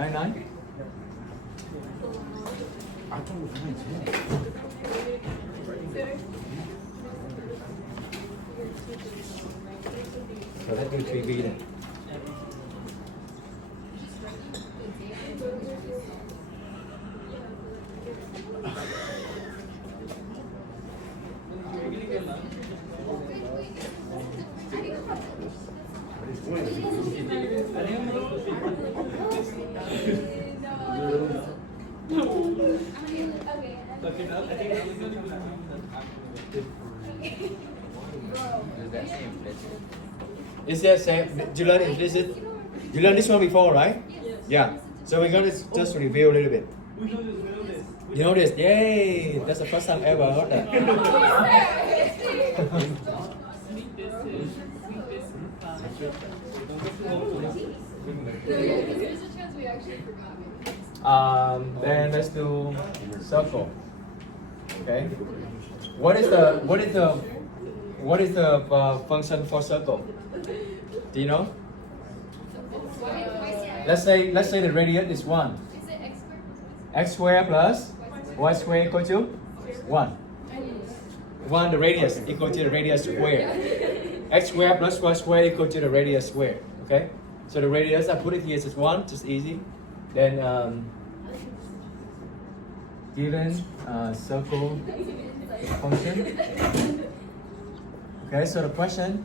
99? I thought it was 910. So let's do 3B then. Is that same? Did you learn implicit? You learned this one before, right? Yeah. So we're gonna just review a little bit. You know this? Yay! That's the first time ever I heard that. There's a chance we actually forgot. Then let's do circle. Okay. What is the function for circle? Do you know? Let's say the radius is 1. Is it X squared plus y squared equal to 1. 1 the radius equal to the radius squared. X squared plus y squared equal to the radius squared. Okay. So the radius I put it here is 1, just easy. Then given circle function. Okay, so the question,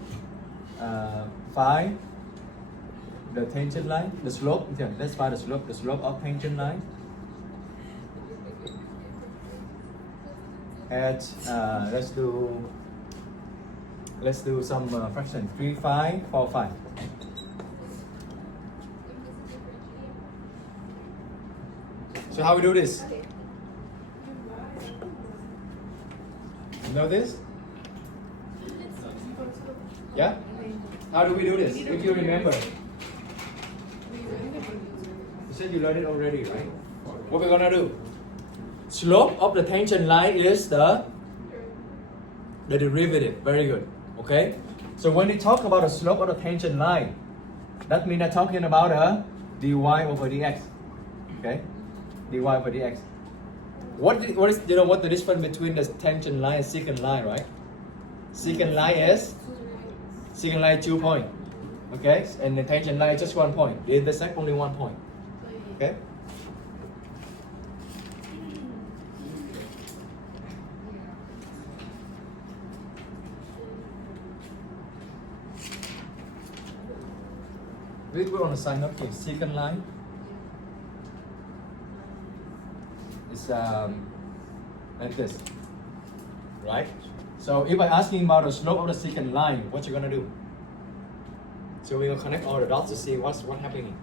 find the tangent line, the slope. Okay, let's find the slope of tangent line at let's do some fraction 3, 5, 4, 5. So how we do this? You know this? Yeah? How do we do this? If you remember. You said you learned it already, right? What we're gonna do? Slope of the tangent line is the derivative. Very good. Okay? So when we talk about the slope of the tangent line, that means we're talking about a dy over dx. Okay? dy over dx. What is what the difference between the tangent line and secant line, right? Secant line is 2 points. Okay? And the tangent line is just 1 point. They intersect only 1 point. Okay? We put on the sign up here, secant line is like this, right? So if I asking about the slope of the secant line, what you gonna do? So we're gonna connect all the dots to see what's happening.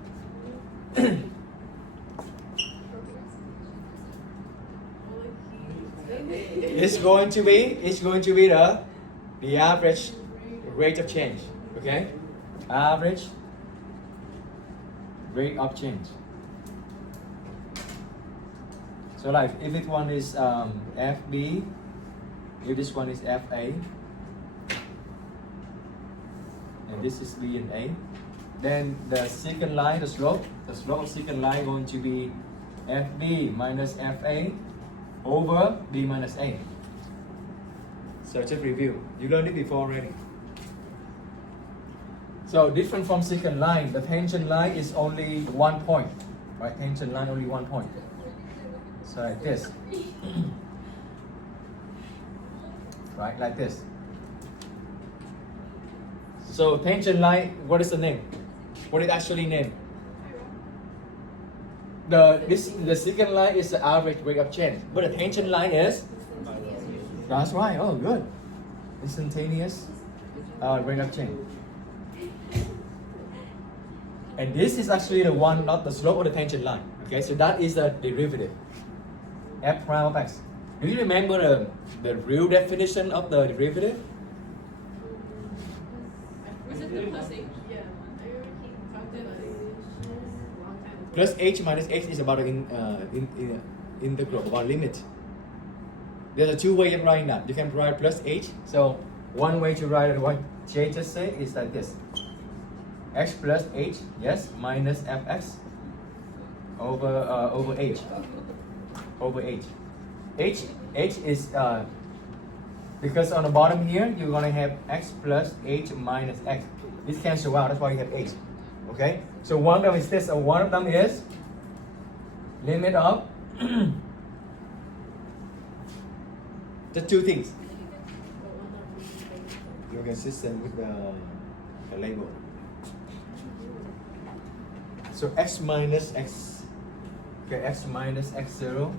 It's going to be the average rate of change. Okay, average rate of change. So like if this one is FB, if this one is FA, and this is B and A, then the secant line, the slope of secant line going to be FB minus FA over B minus A. So just review. You learned it before already. So different from secant line, the tangent line is only 1 point, right? Tangent line only 1 point. So like this, right? Like this. So tangent line, what is the name? What is actually name? The secant line is the average rate of change, but the tangent line is. That's right. Oh, good. Instantaneous rate of change. And this is actually the one, not the slope of the tangent line. Okay, so that is the derivative. F prime of x. Do you remember the real definition of the derivative? Was it the plus H? Yeah. Plus h minus h is about the integral, about limit. There's a two way of writing that. You can write plus h. So one way to write it, what Jay just said, is like this. X plus h, yes, minus fx over h. Over h. H is because on the bottom here you're gonna have x plus h minus x. This cancel out. That's why you have h. Okay. So one of them is this. One of them is limit of just two things. You're consistent with the label. So x minus x, okay, x minus x0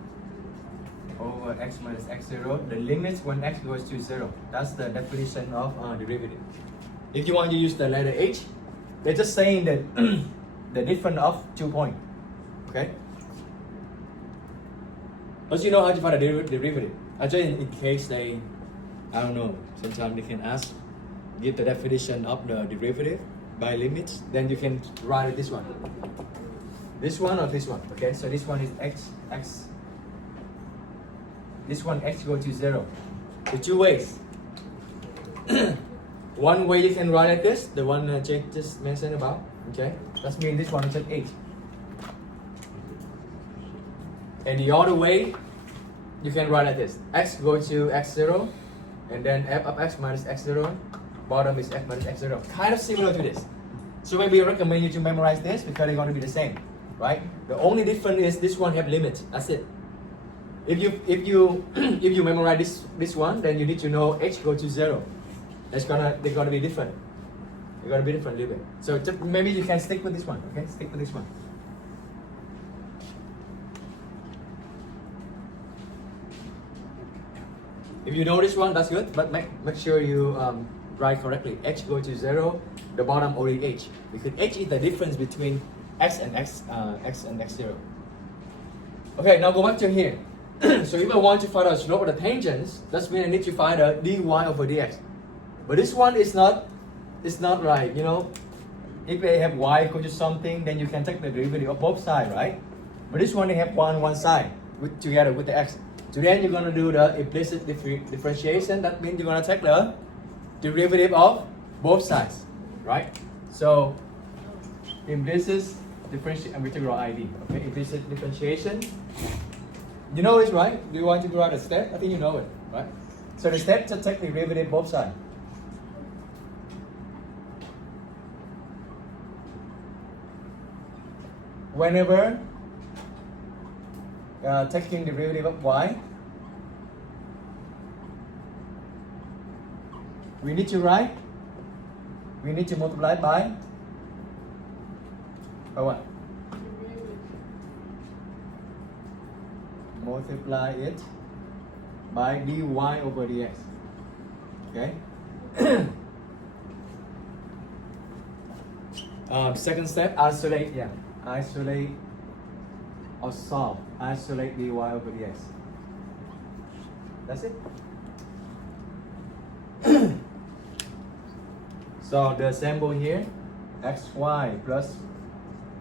over x minus x0. The limits when x goes to 0. That's the definition of derivative. If you want to use the letter h, they're just saying that the difference of 2 points. Okay. Once you know how to find a derivative, actually in case they, I don't know, sometimes they can ask, give the definition of the derivative by limits, then you can write this one. This one or this one, okay? So this one is x. This one x goes to 0. So two ways. One way you can write like this, the one Jake just mentioned about, okay? That means this one is just h. And the other way, you can write like this. X goes to x0, and then f of x minus x0, bottom is x minus x0. Kind of similar to this. So maybe I recommend you to memorize this because they're going to be the same, right? The only difference is this one have limits. That's it. If you memorize this one, then you need to know h goes to 0. They're gonna be different. They're gonna be different a little bit. So just, maybe you can stick with this one. Okay, stick with this one. If you know this one, that's good. But make sure you write correctly. H goes to 0. The bottom only h, because h is the difference between x and x0. Okay, now go back to here. So if I want to find out slope of the tangents, that means I need to find a dy over dx. But this one is not right, you know. If I have y equal to something, then you can take the derivative of both sides, right? But this one they have one side together with the x. So then you're gonna do the implicit differentiation. That means you're gonna take the derivative of both sides, right? So implicit differentiation, we take raw ID. Okay, implicit differentiation. You know this, right? Do you want to draw the step? I think you know it, right? So the step to take the derivative both sides. Whenever taking the derivative of y, we need to multiply by what? Multiply it by dy over dx. Okay. Second step, isolate. Yeah, isolate or solve. Isolate dy over dx. That's it. So the symbol here, xy plus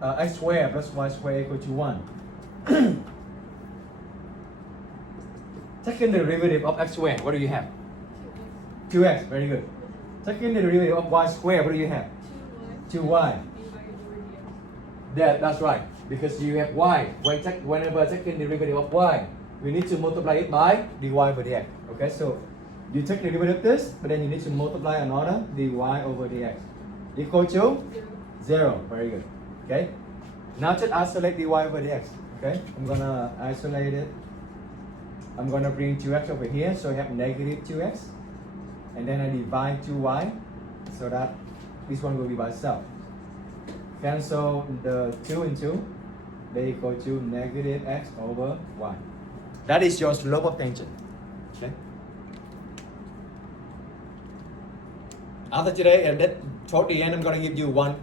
x squared plus y squared equal to 1. Taking the derivative of x squared, what do you have? 2x, very good. Taking the derivative of y squared, what do you have? 2y. That's right, because you have y. Whenever taking the derivative of y, we need to multiply it by dy over dx. Okay, so you take the derivative of this, but then you need to multiply another dy over dx. Equal to 0. Very good. Okay, now just isolate dy over dx. Okay, I'm gonna isolate it. I'm gonna bring 2x over here, so I have negative 2x, and then I divide 2y, so that this one will be by itself. Cancel the 2 and 2, they equal to negative x over y. That is your slope of tangent. Okay. After today, toward the end, I'm gonna give you one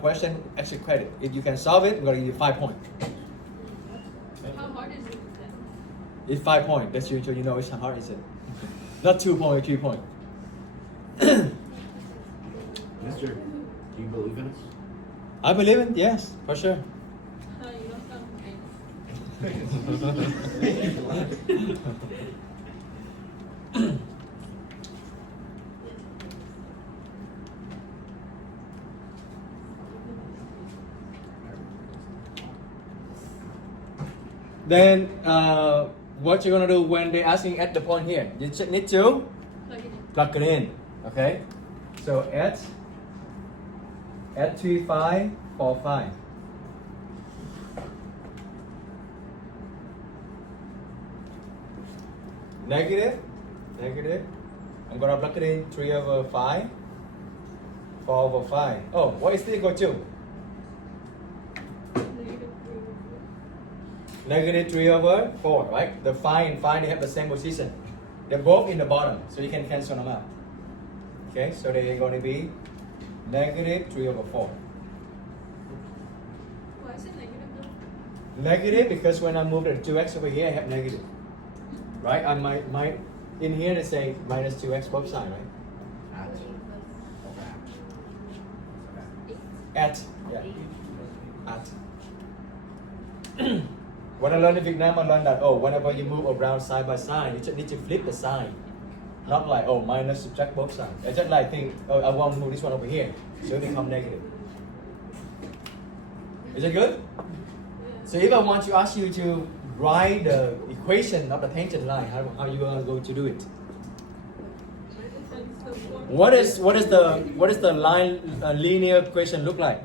question, extra credit. If you can solve it, I'm gonna give you 5 points. How hard is it then? It's 5 points. That's usually you know it's hard, is it? Not 2 points or 3 points. Mister, do you believe in us? I believe it, yes, for sure. You don't sound convinced. Then what you're gonna do when they're asking at the point here? You just need to Plug it in. plug it in. Okay. So at 3545. Negative. I'm gonna plug it in 3/5. 4/5. Oh, what is this equal to? -3/4, right? The phi and phi, they have the same position. They're both in the bottom, so you can cancel them out. Okay, so they're going to be -3/4. Why is it negative though? Negative because when I move the 2x over here, I have negative. Right? I might in here they say -2x both sides, right? At. Yeah. At. When I learned in Vietnam, I learned that, oh, whenever you move around side by side, you just need to flip the sign. Not like, oh, minus subtract both sides. I just like think, oh, I want to move this one over here, so it become negative. Is it good? So if I want to ask you to write the equation of the tangent line, how you are going to do it? What is the line linear equation look like?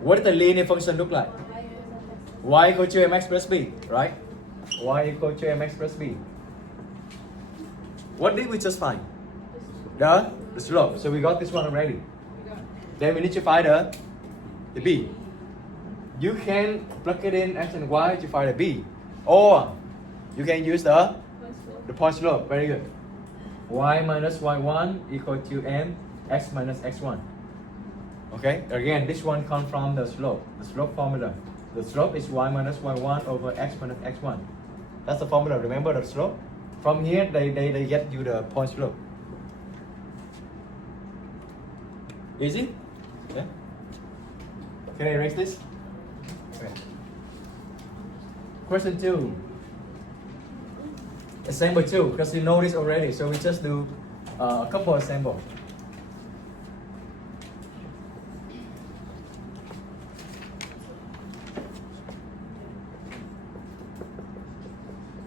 What does the linear function look like? Y equal to mx plus b, right? Y equal to mx plus b. What did we just find? The slope. So we got this one already. Then we need to find the b. You can plug it in x and y to find the b, or you can use the point slope. Very good. Y minus y1 equal to m x minus x1. Okay, again, this one comes from the slope formula. The slope is y minus y1 over x minus x1. That's the formula. Remember the slope? From here, they get you the point slope. Easy? Yeah? Can I erase this? Okay. Question 2. Example 2, because you know this already, so we just do a couple of examples.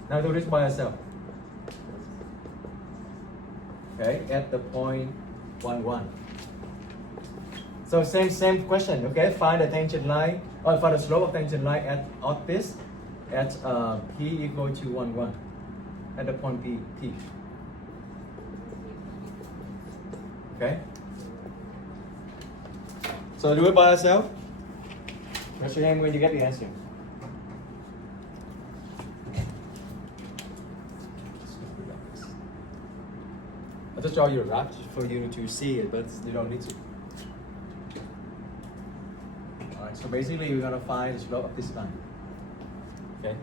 Now do this by yourself. Okay, at the point 1, 1. So same question. Okay, find the tangent line or find the slope of tangent line at this at p equal to 1, 1 at the point p. Okay. So do it by yourself. Raise your hand when you get the answer. I'll just draw you a graph for you to see it, but you don't need to. Alright, so basically we're gonna find the slope of this line. Okay.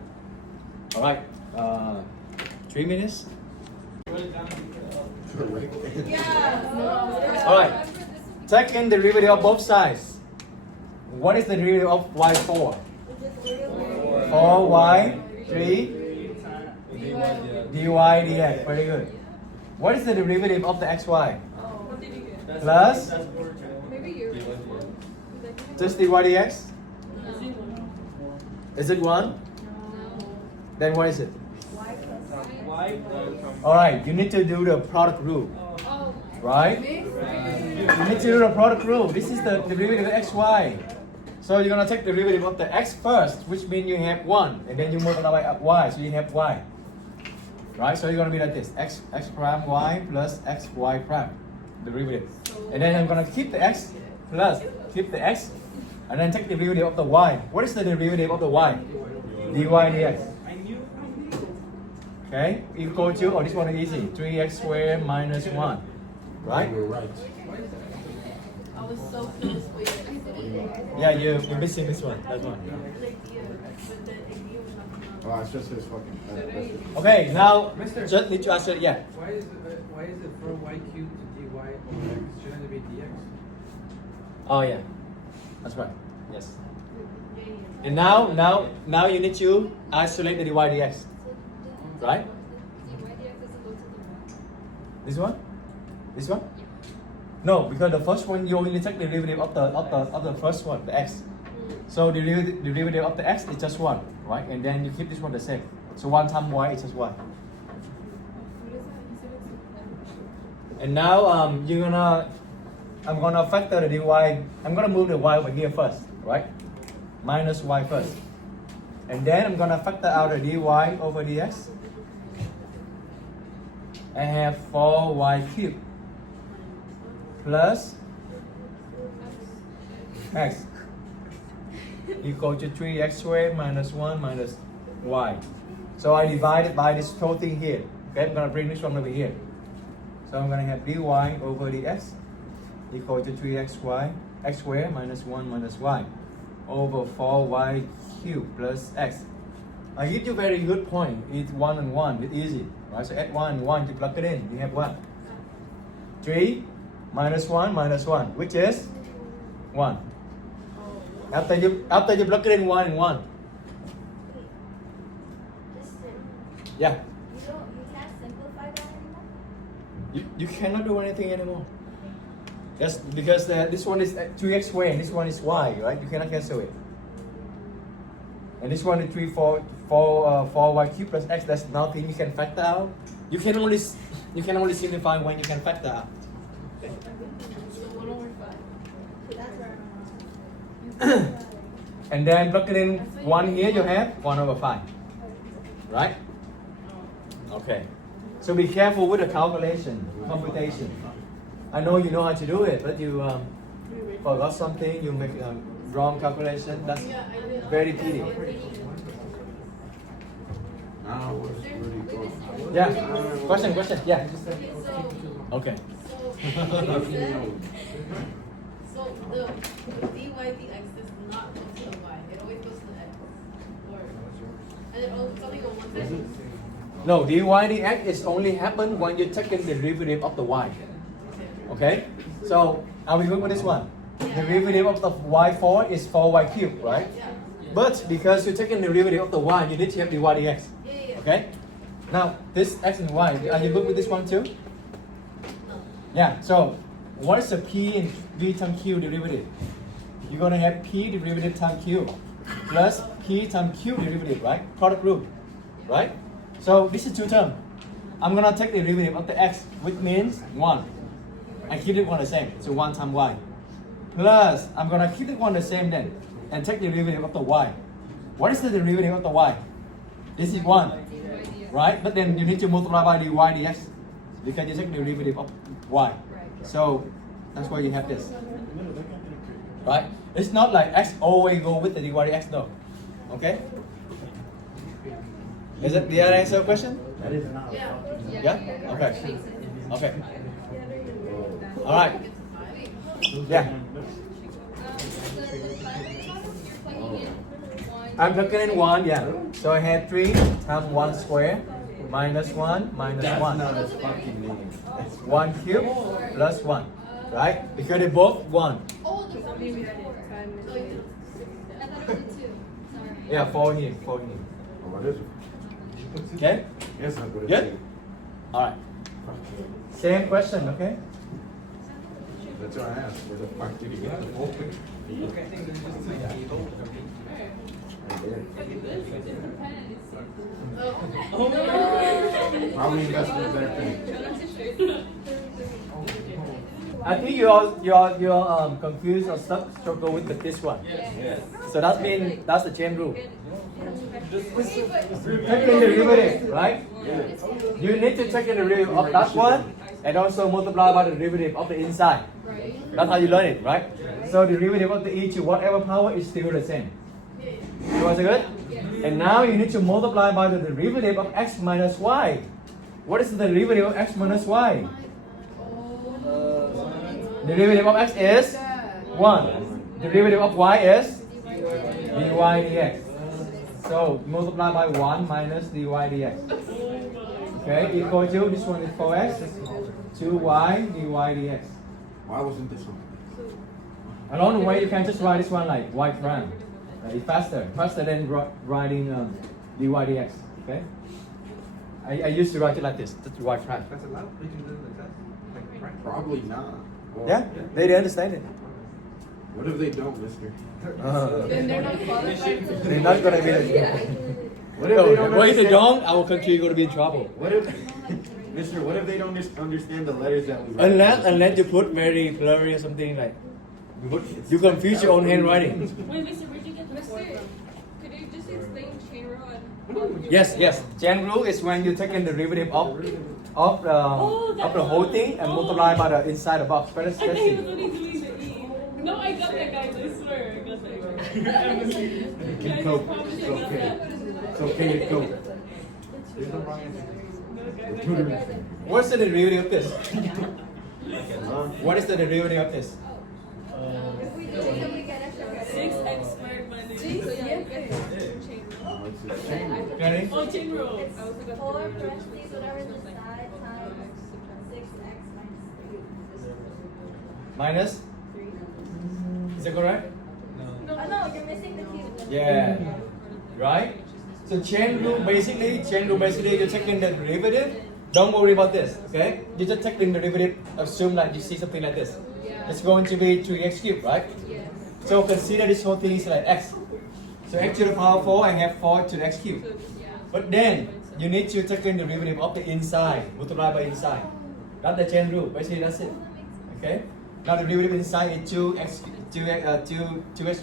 Alright. 3 minutes. Yeah. Alright. Take in the derivative of both sides. What is the derivative of y4? 4y3 dy dx. Very good. What is the derivative of the xy? What did you get? Plus Maybe you're. just dy dx? No. Is it 1? No. Then what is it? Y. Alright, you need to do the product rule. Oh. Right? You need to do the product rule. This is the derivative of xy. So you're gonna take the derivative of the x first, which means you have 1, and then you multiply by y, so you have y. Right? So you're gonna be like this: x prime y plus x y prime derivative. And then I'm gonna keep the x plus keep the x, and then take the derivative of the y. What is the derivative of the y? dy dx. Okay, equal to, oh, this one is easy, 3x squared minus 1, right? We're right. I was so close, but Yeah, you're missing this one, that one. Oh, it's just his fucking. Okay, now, Mister. just need to answer, yeah. Why is it from y cubed to dy over x? Shouldn't it be dx? Oh yeah, that's right, yes. And now you need to isolate the dy dx, right? This one? This one? No, because the first one you only take the derivative of the first one, the x. So the derivative of the x is just 1, right? And then you keep this one the same. So 1 times y is just 1. And now I'm gonna factor the dy. I'm gonna move the y over here first, right? Minus y first. And then I'm gonna factor out the dy over dx. I have 4y cubed plus x equal to 3x squared minus 1 minus y. So I divide it by this whole thing here. Okay, I'm gonna bring this one over here. So I'm gonna have dy over dx equal to 3xy x squared minus 1 minus y over 4y cubed plus x. I give you a very good point. It's 1 and 1. It's easy, right? So add 1 and 1 to plug it in. You have what? 3 minus 1 minus 1, which is 1. After you plug it in 1 and 1. Yeah. You can't simplify that anymore? You cannot do anything anymore. That's because this one is 3x squared and this one is y, right? You cannot cancel it. And this one is 4y cubed plus x. That's nothing you can factor out. You can only simplify when you can factor out. So 1 over 5. So that's where And then plug it in 1 here, you have 1 over 5. Right? Okay. So be careful with the computation. I know you know how to do it, but you forgot something, you make a wrong calculation. That's very pity. Now, what's really close? Yeah. Question. Yeah. Okay. So the dy dx does not go to the y. It always goes to the x. Or and it only goes one side. No, dy dx is only happen when you take in the derivative of the y. Okay? So, are we good with this one? The derivative of the y4 is 4y cubed, right? Yeah. But because you take in the derivative of the y, you need to have dy dx. Yeah. Okay? Now, this x and y, are you good with this one too? Yeah, so what is the p and v times q derivative? You're going to have p derivative times q plus p times q derivative, right? Product rule, right? So this is two terms. I'm going to take the derivative of the x, which means 1. I keep it one the same, so 1 times y. Plus, I'm going to keep it one the same then, and take the derivative of the y. What is the derivative of the y? This is 1, right? But then you need to multiply by dy dx, because you take the derivative of y. So, that's why you have this. Right? It's not like x always go with the dy dx, no. Okay? Did that answer your question? That is not. Yeah? Okay. Okay. All right. Yeah. I'm plugging in 1, yeah. So I have 3 times 1 square minus 1 minus That's 1. not his fucking name. 1 cube plus 1. Right? Because they both 1. Oh, the one maybe I didn't time. I thought it was a 2. Sorry. Yeah, 4 here. Oh, what is it? Okay? Yes, I'm good. Good? Alright. Same question, okay? That's what I asked. Where the fuck did you get the whole thing? Okay, I think there's just two tables. Oh no! Probably invested in better things. I think you're confused or struggle with this one. Yes. So that means that's the chain rule. Take in the derivative, right? You need to take in the derivative of that one and also multiply by the derivative of the inside. That's how you learn it, right? So the derivative of the e to whatever power is still the same. Was it good? And now you need to multiply by the derivative of x minus y. What is the derivative of x minus y? Derivative of x is 1. Derivative of y is dy dx. So multiply by 1 minus dy dx. Okay, equal to this one is 4x, 2y dy dx. Why wasn't this one? Along the way, you can just write this one like y prime. It's faster than writing dy dx. Okay. I used to write it like this. That's y prime. That's allowed? We can do it like that? Like, right? Probably not. Well, Yeah, they understand it. What if they don't, mister? Then they're not qualified. They're not gonna be What if they don't What if they understand- don't? Our country is gonna be in trouble. What if, mister, what if they don't understand the letters that we write? Unless you put very blurry or something like, you confuse your own handwriting. Wait, mister, where'd you get the four Mister, from? could you just explain chain rule and? Yes. Chain rule is when you take the derivative of the whole thing and multiply by the inside the box. But that's I thought he was it. only doing the E. No, I got that, guys. I swear. I got that. You can Guys, I cope. promise It's I got okay. that. It's okay to cope. There's no wrong answer. No, guys, I got that. What's the derivative of this? Huh? What is the derivative of this? If we do it, then we get extra credit. 6x squared minus. So yeah, we get chain rule. It's the same. Ready? Oh, chain rule. It's 4 parentheses, whatever is inside, times 6x minus 3. Minus? 3. Is that correct? Oh no, you're missing the cube. Yeah. Right? So chain rule basically you're taking the derivative. Don't worry about this, okay? You're just taking the derivative, assume like you see something like this. It's going to be 3x cubed, right? Yes. So consider this whole thing is like x. So x to the power 4, I have 4 to the x cubed. But then you need to take in the derivative of the inside, multiply by inside. That's the chain rule. Basically, that's it. Okay. Now the derivative inside is 2x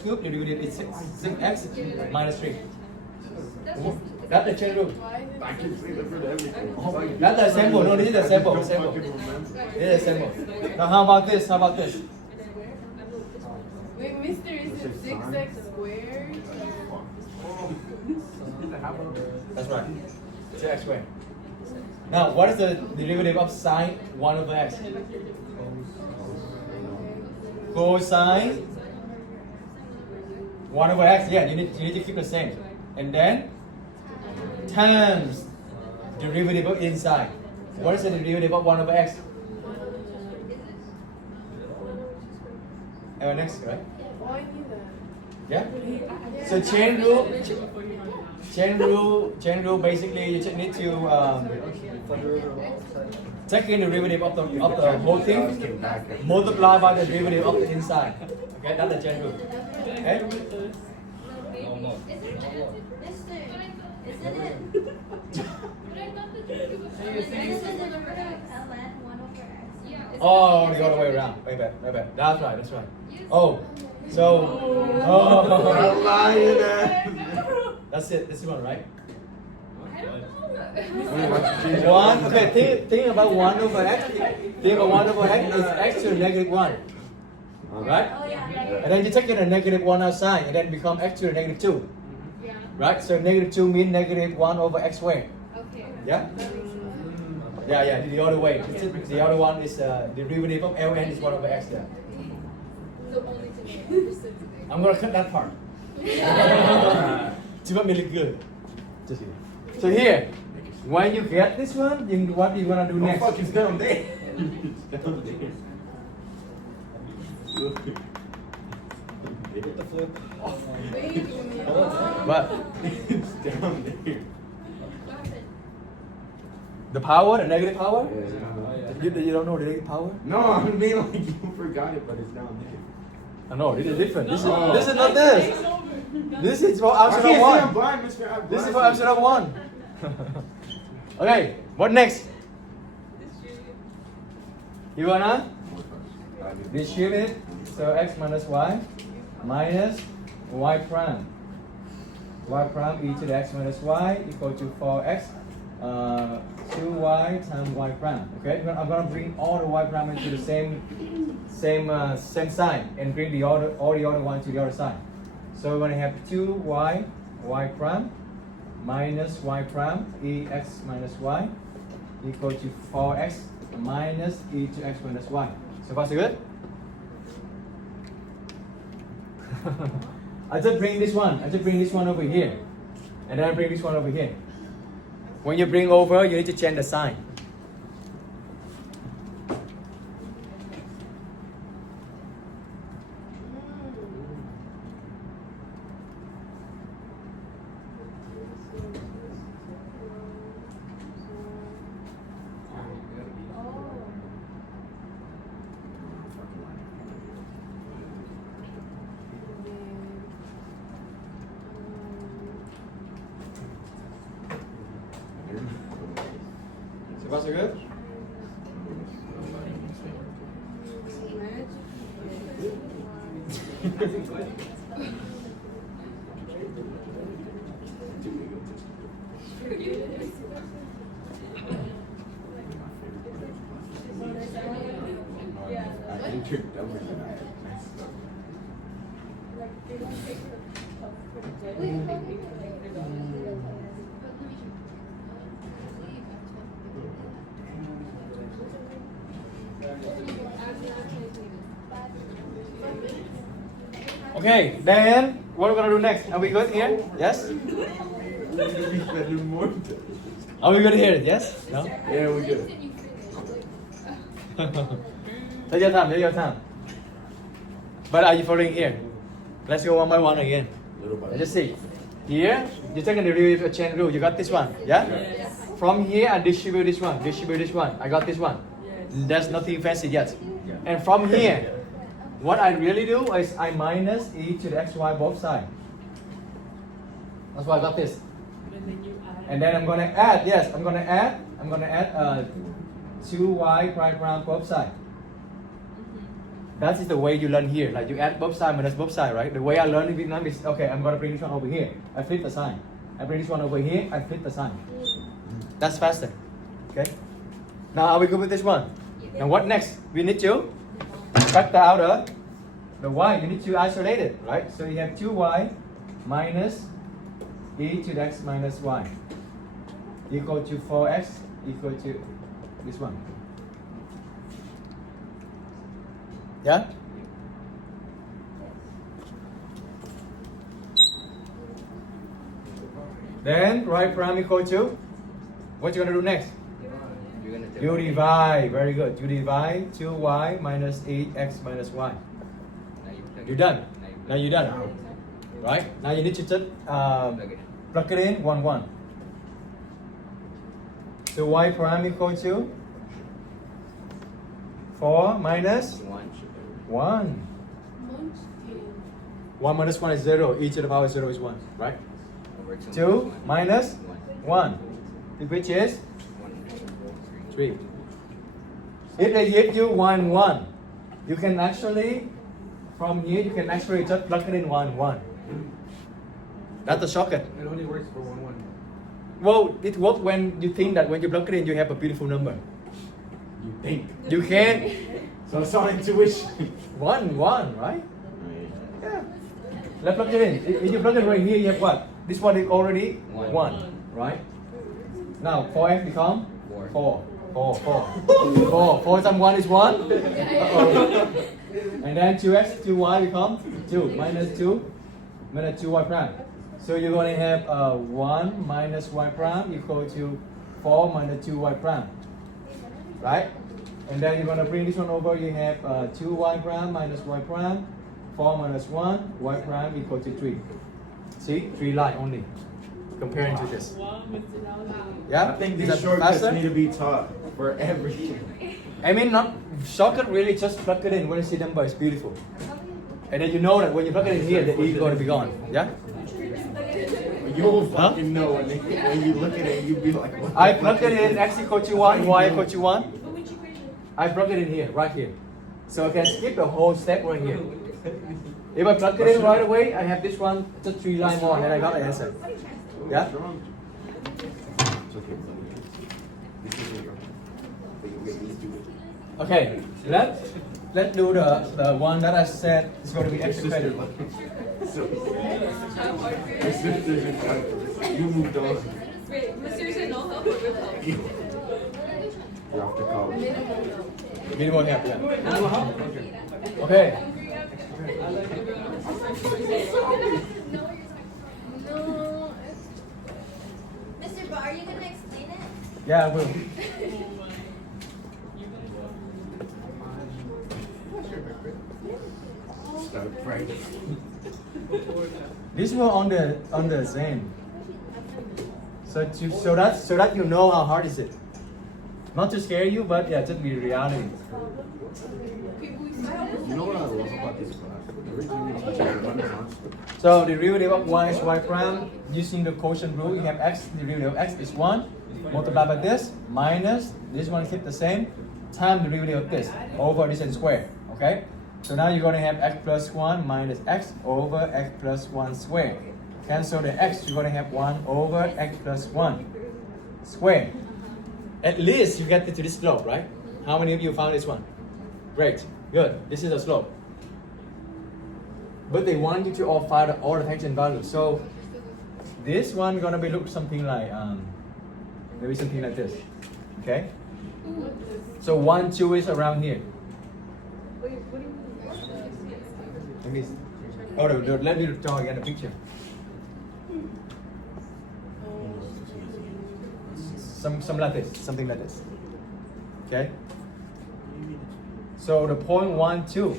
cubed. The derivative is 6x minus 3. That's the chain rule. I can see the for everything. That's the sample. No, this is the sample. Don't Sample. fucking remember. This is the sample. Now how about this? How about this? Wait, mister, is it 6x squared? That's right. 2x squared. Now, what is the derivative of sine 1 over x? Cosine 1 over x. Yeah, you need to keep the same. And then times derivative of inside. What is the derivative of 1 over x? Next, right? Oh, I knew that. Yeah. So chain rule. Basically, you just need to take in the derivative of the whole thing, multiply by the derivative of the inside. Okay, that's the chain rule. Okay. Isn't it? Oh, the other way around. Way back. That's right. Oh, so I'm lying, man. that's it. This one, right? One. One. Okay. Think about 1 over x. Think about 1 over x is x to the negative 1, right? Oh yeah. And then you take in a negative 1 outside, and then become x to the negative 2, right? So negative 2 means negative 1 over x squared. Okay. Yeah. Yeah. The other way. The other one is the derivative of ln is 1 over x. Yeah. I'm gonna cut that part. It's gonna be really good. Just here. So here, when you get this one, what you gonna do Oh next? fuck, it's down there. It's down there. Hit the flip. Wait a minute. What? It's down there. The power, the negative power? Yeah. You don't know the negative power? No, I mean like you forgot it, but it's down there. I know, this is different. This is No. this is not this. This is for I can't Amsterdam see, I'm 1. blind, mister. I have This is for glasses. Amsterdam 1. Okay, what next? You wanna distribute, so x minus y minus y prime. Y prime e to the x minus y equal to 4x 2y times y prime. Okay, I'm gonna bring all the y prime into the same sign and bring all the other one to the other side. So we're gonna have 2y y prime minus y prime ex minus y equal to 4x minus e to x minus y. So far so good? I just bring this one over here. And then I bring this one over here. When you bring over, you need to change the sign. far so good? I entered numbers and I Okay, then what are we gonna do next? Are we good here? Yes? more. Are we good here? Yes? No? Yeah, we good. Take your time, take your time. But are you following here? Let's go one by one again. Little by Let's just see. Here, you take the derivative of chain rule. You got this one, yeah? Yes. From here, I distribute this one, distribute this one. I got this one. There's nothing fancy yet. And from here, what I really do is I minus e to the xy both sides. That's why I got this. And then I'm gonna add, yes, I'm gonna add 2y prime both sides. That is the way you learn here. Like you add both sides minus both sides, right? The way I learn in Vietnam is, okay, I'm gonna bring this one over here. I flip the sign. I bring this one over here. I flip the sign. That's faster. Okay. Now are we good with this one? Now what next? We need to factor out the y. You need to isolate it, right? So you have 2y minus e to the x minus y equal to 4x equal to this one. Yeah? Then y prime equal to, what you gonna do next? You divide, very good. You divide 2y minus 8x minus y. You're done. Now you're done. Right? Now you need to just plug it in, 1, 1. So y prime equal to 4 minus 1. 1 minus 1 is 0. E to the power 0 is 1, right? 2 minus 1, which is 3. If they give you 1, 1, you can actually, from here, you can actually just plug it in 1, 1. That's the shortcut. It only works for 1, 1. Well, it works when you think that when you plug it in, you have a beautiful number. You think. You can So it's all intuition. 1, 1, right? Yeah. Let's plug it in. If you plug it right here, you have what? This one is already 1, right? Now 4x become 4. 4 times 1 is 1. Uh-oh. And then 2x, 2y become 2. Minus 2 y prime. So you're going to have 1 minus y prime equal to 4 minus 2y prime. Right? And then you're going to bring this one over. You have 2y prime minus y prime. 4 minus 1, y prime equal to 3. See? 3 line only. Comparing to this. Yeah? I think Is these that shortcuts faster? need to be taught for everything. I mean, not shortcut really, just plug it in. When you see number, it's beautiful. And then you know that when you plug it in here, the e is going to be gone. Yeah? You'll fucking know when you look at it, you'll be like, what I the plug fuck it is in, this? x equal to 1, y equal to 1. I plug it in here, right here. So I can skip the whole step right here. If I plug it in right away, I have this one, just 3 lines more, and I got the answer. Yeah? It's okay, buddy. This is your. But you'll get used to it. Okay, let's do the one that I said is going to be extra credit. So, your sister's in calculus. You moved on. Wait, Mr. said no help or with help? You're off to college. Minimal help, yeah. Okay. No. Mr. But are you gonna explain it? Yeah, I will. Start practicing. This one on the Zen. So that you know how hard is it. Not to scare you, but yeah, just be reality. You know what I love about this class? Everything you teach is one constant. So the derivative of y is y prime. Using the quotient rule, you have x, the derivative of x is 1. multiply by this, minus, this one keep the same, times the derivative of this, over this and square, okay? So now you're gonna have x plus 1 minus x over x plus 1 square. Cancel the x, you're gonna have 1 over x plus 1 square. At least you get to this slope, right? How many of you found this one? Great, good. This is the slope. But they want you to all find all the tangent values. So this one gonna be look something like maybe something like this. Okay? So 1, 2 is around here. Let me let me draw again the picture. Some like this, something like this. Okay? So the point 1, 2.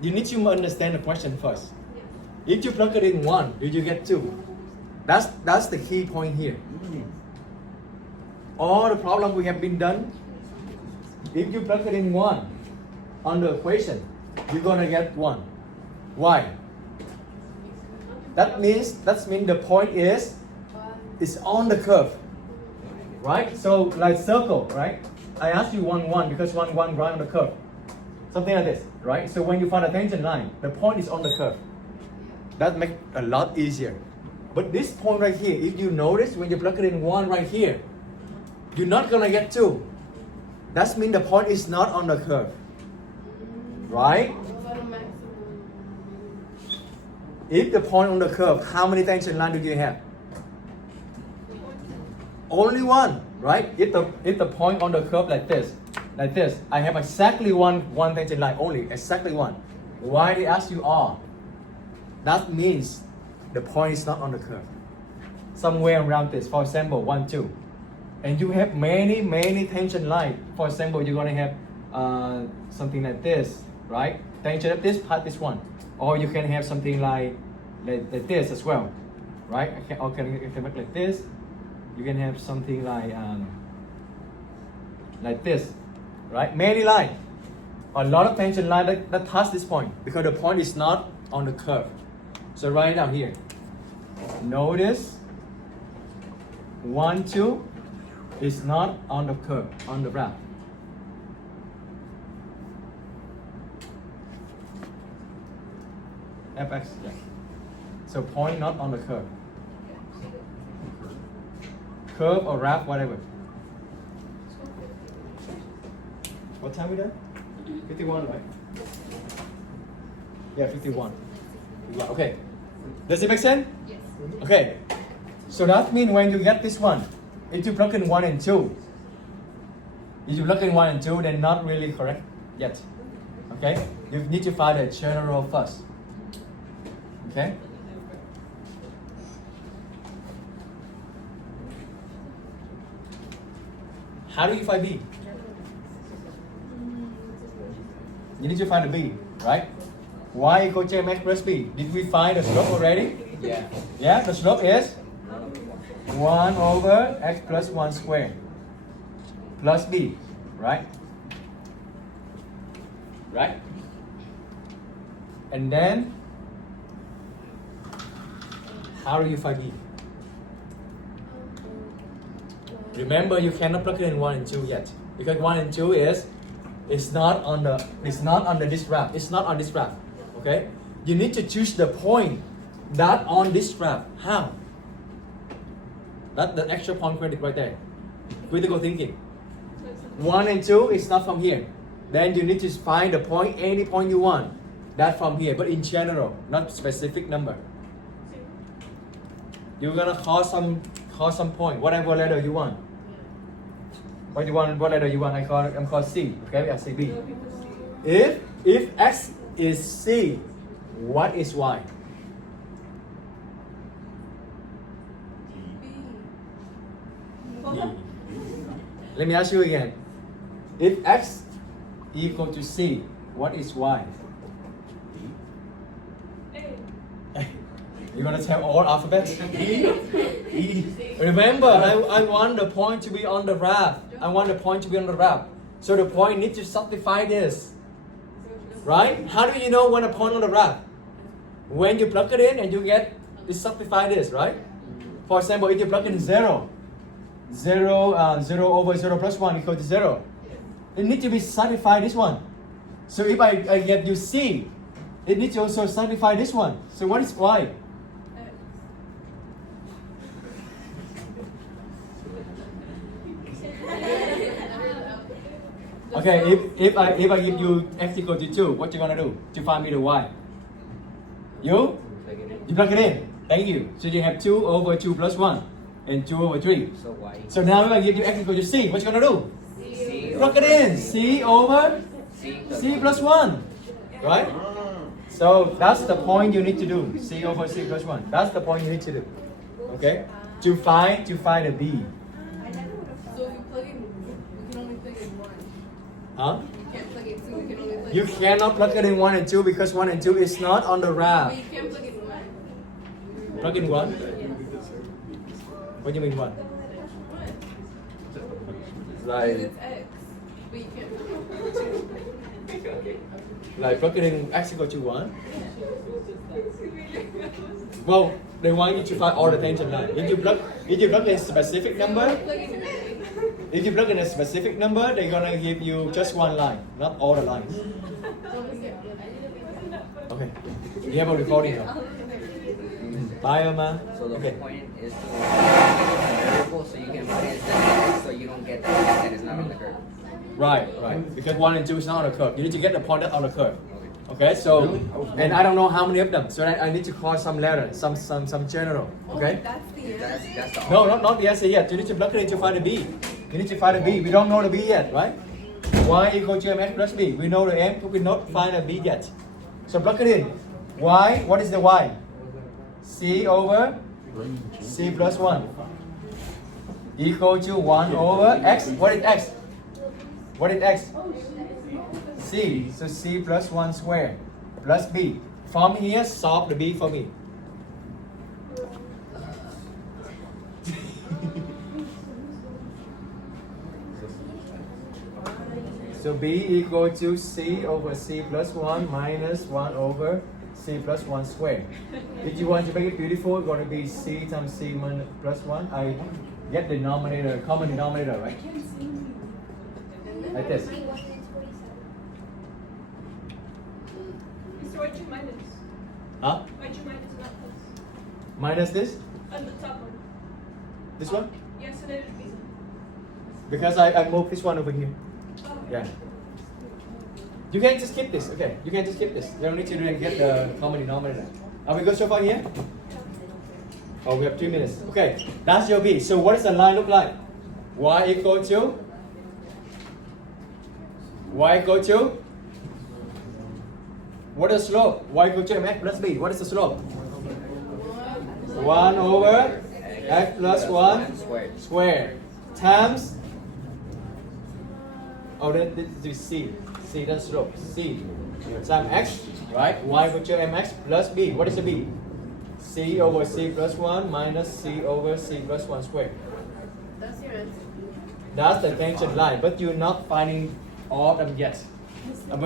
You need to understand the question first. If you plug it in 1, do you get 2? That's the key point here. All the problem we have been done, if you plug it in 1 on the equation, you're gonna get 1. Why? That means the point is on the curve, right? So like circle, right? I asked you 1, 1 because 1, 1 right on the curve. Something like this, right? So when you find a tangent line, the point is on the curve. That makes a lot easier. But this point right here, if you notice when you plug it in 1 right here, you're not gonna get 2. That means the point is not on the curve, right? If the point on the curve, how many tangent lines do you have? Only 1, right? If the point on the curve like this, I have exactly one tangent line only, exactly 1. Why they ask you all? That means the point is not on the curve. Somewhere around this, for example, 1, 2. And you have many tangent lines. For example, you're gonna have something like this, right? Tangent of this part, this one. Or you can have something like this as well, right? Or can make like this. You can have something like this, right? Many lines. A lot of tangent lines that touch this point because the point is not on the curve. So write it down here. Notice 1, 2 is not on the curve, on the graph. Fx, yeah. So point not on the curve. Curve or graph, whatever. What time we done? 51, right? Yeah, 51. Okay. Does it make sense? Yes. Okay. So that means when you get this one, if you plug in 1 and 2, if you plug in 1 and 2, then not really correct yet. Okay? You need to find the general first. Okay? How do you find B? You need to find the B, right? Y equals mx plus B. Did we find the slope already? Yeah. Yeah, the slope is 1 over x plus 1 squared plus B, right? Right? And then, how do you find B? Remember, you cannot plug it in 1 and 2 yet because 1 and 2 it's not on this graph. It's not on this graph. Okay? You need to choose the point that on this graph. How? That's the actual point credit right there. Critical thinking. 1 and 2 is not from here. Then you need to find the point, any point you want. That from here, but in general, not specific number. You're gonna call some point, whatever letter you want. What letter you want? I'm called C. Okay, I say B. If X is C, what is Y? Let me ask you again. If X equal to C, what is Y? You're gonna tell all alphabets? E. Remember, I want the point to be on the graph. I want the point to be on the graph. So the point needs to satisfy this. Right? How do you know when a point on the graph? When you plug it in and you get simplify this, right? For example, if you plug in 0 over 0 plus 1 equals to 0, it needs to be simplify this one. So if I give you C, it needs to also simplify this one. So what is Y? Okay, if I give you x equal to 2, what you gonna do to find me the Y? You plug it in. Thank you. So you have 2 over 2 plus 1 and 2 over 3. So y. So now if I give you x equal to C, what you gonna do? C Plug it in. C over C C plus 1. Right? So that's the point you need to do. C over C plus 1. That's the point you need to do. Okay? To find the B. So if you plug in, we can only plug in 1. Huh? You can't plug in 2, we can only plug You in cannot plug it in 1 and 2 because 1 and 2 is not on the But graph. you can plug in 1. Plug in 1? What do you mean 1? 1. Like, It's x. But you can't plug in 2. like plug it in x equal to 1? Well, they want you to find all the tangent line. If you plug in a specific number, Plug in a. if you plug in a specific number, they're gonna give you just one line, not all the lines. Okay. You have a recording now. Bye, Emma. So the Okay. point is to variable so you can put it as so you don't get the point that is not on the curve. Right. Because 1 and 2 is not on the curve. You need to get the point that's on the curve. Okay, so, and I don't know how many of them, so I need to call some letter, some general. Okay? That's the end. That's the No, not the answer yet. You need to plug it in to find the B. You need to find the B. We don't know the B yet, right? Y equal to mx plus B. We know the M, but we not find the B yet. So plug it in. Y, what is the Y? C over C plus 1 equal to 1 over X. What is X? What is X? C. So C plus 1 square plus B. From here, solve the B for me. So B equal to C over C plus 1 minus 1 over C plus 1 square. If you want to make it beautiful, it's going to be C times C minus plus 1. I get the denominator, common denominator, right? Like this. Why 147? So why'd you minus? Huh? Why'd you minus that plus? Minus this? On the top one. This one? Yes, and then it'd be. Because I moved this one over here. Oh. Yeah. You can just keep this, okay? You can just keep this. You don't need to get the common denominator. Are we good so far here? Oh, we have 3 minutes. Okay, that's your B. So what does the line look like? Y equal to? Y equal to? What is the slope? Y equal to mx plus b. What is the slope? 1 over x plus 1 squared. square times. Oh, then this is C. C, that's slope. C times x, right? Y equal to mx plus b. What is the b? C over C plus 1 minus C over C plus 1 squared. That's your answer. That's the tangent line, but you're not finding all of them yet.